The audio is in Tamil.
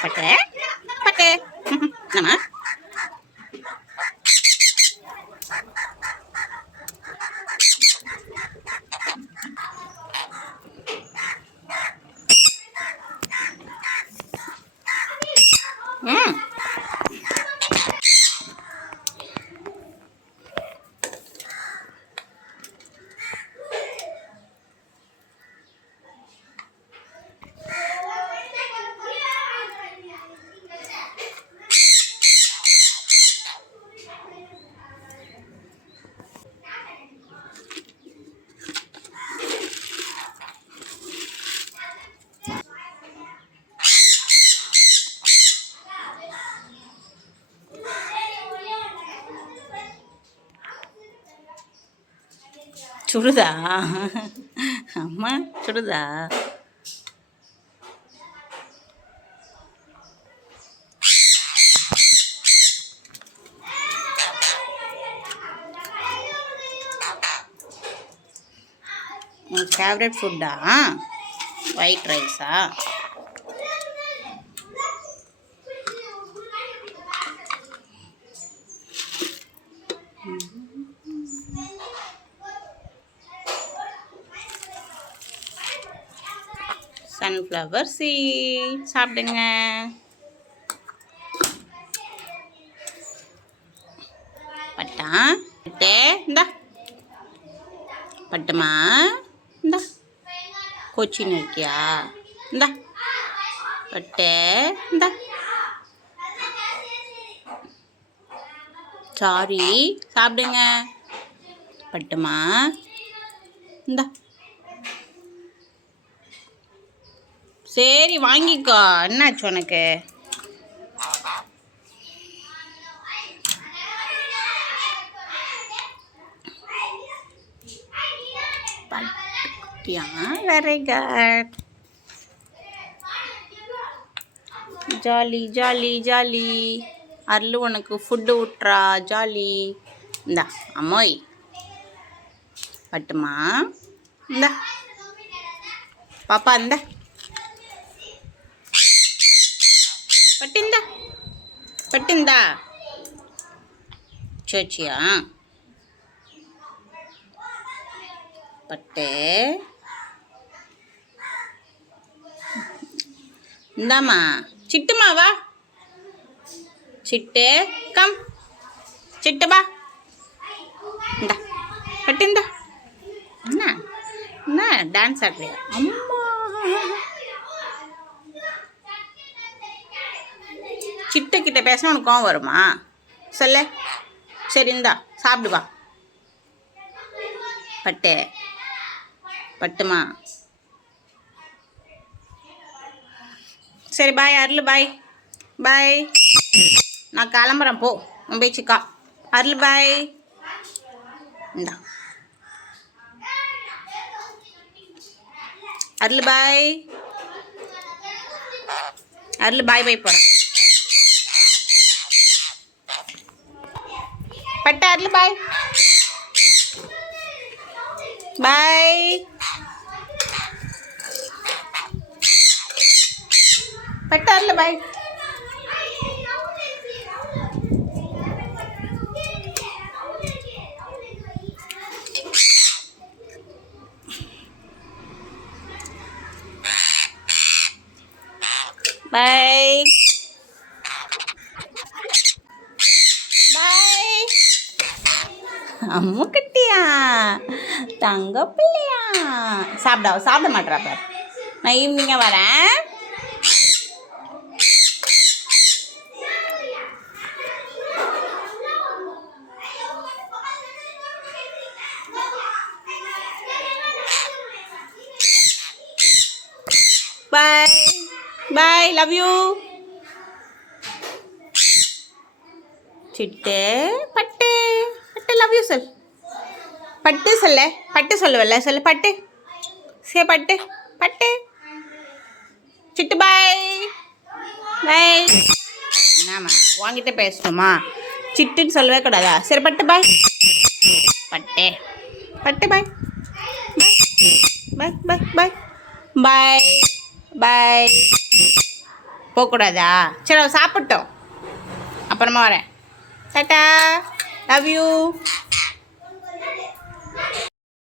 பட்டு பட்டு நம்ம சுடுதா அம்மா சுடுதா உன் ஃபேவரட் ஃபுட்டா ஒயிட் ரைஸா சன்ஃப்ளவர் சீட் சாப்பிடுங்க. பட்டா பட்டே இந்தா பட்டுமா இந்தா கோச்சின்னு இருக்கியா இந்தா பட்டே இந்தா சாரி சாப்பிடுங்க. பட்டுமா இந்தா சரி வாங்கிக்கோ. என்னாச்சு உனக்கு? பட்டியா very good. Jolly jolly jolly. Arul உனக்கு ஃபுட்டு விட்றா ஜாலி. இந்தா அம்மாய் பட்டுமா இந்தா பாப்பா இந்தா பட்டிந்தா பட்டிந்தா சோச்சியா பட்டு இந்தாம்மா சிட்டுமா வா சிட்டு கம் சிட்டு பா இந்தா பட்டிந்தா என்ன என்ன டான்ஸ் ஆடுறியா? அம்மா சிட்டுக்கிட்ட பேசினா உனக்கு கோவம் வருமா சொல்லு? சரி இந்தா சாப்பிடுவா. பட்டு பட்டுமா சரி பாய் அருள் பாய் பாய். நான் கிளம்புறேன் போ பேச்சுக்கா. அருள் பாய் இந்தா அருள் பாய் அருள் பாய் பாய் போகிறேன். பட்டு அருள் பாய் பாய். பட்டு அருள் பாய். பாய் பாய். அம்மு கட்டியா தங்க பிள்ளையா சாப்பிட மாட்டேறா பார். நான் ஈவினிங்காக வரேன். பாய் பாய் லவ் யூ. சிட்டு பட்டு பட்டு லவ் யூ சொல். பட்டு சொல்ல பட்டு சொல்லுவல்ல சொல்லு பட்டு சே பட்டு பட்டு சிட்டு பாய் பாய். என்னம்மா வாங்கிட்ட பேசணுமா? சிட்டுன்னு சொல்லவே கூடாதா? சரி பட்டு பாய் பட்டு பட்டு பாய் பாய் பாய் பாய் பாய் பாய். போகக்கூடாதா? சரி அவன் சாப்பிட்டோம், அப்புறமா வரேன். Tata, love you.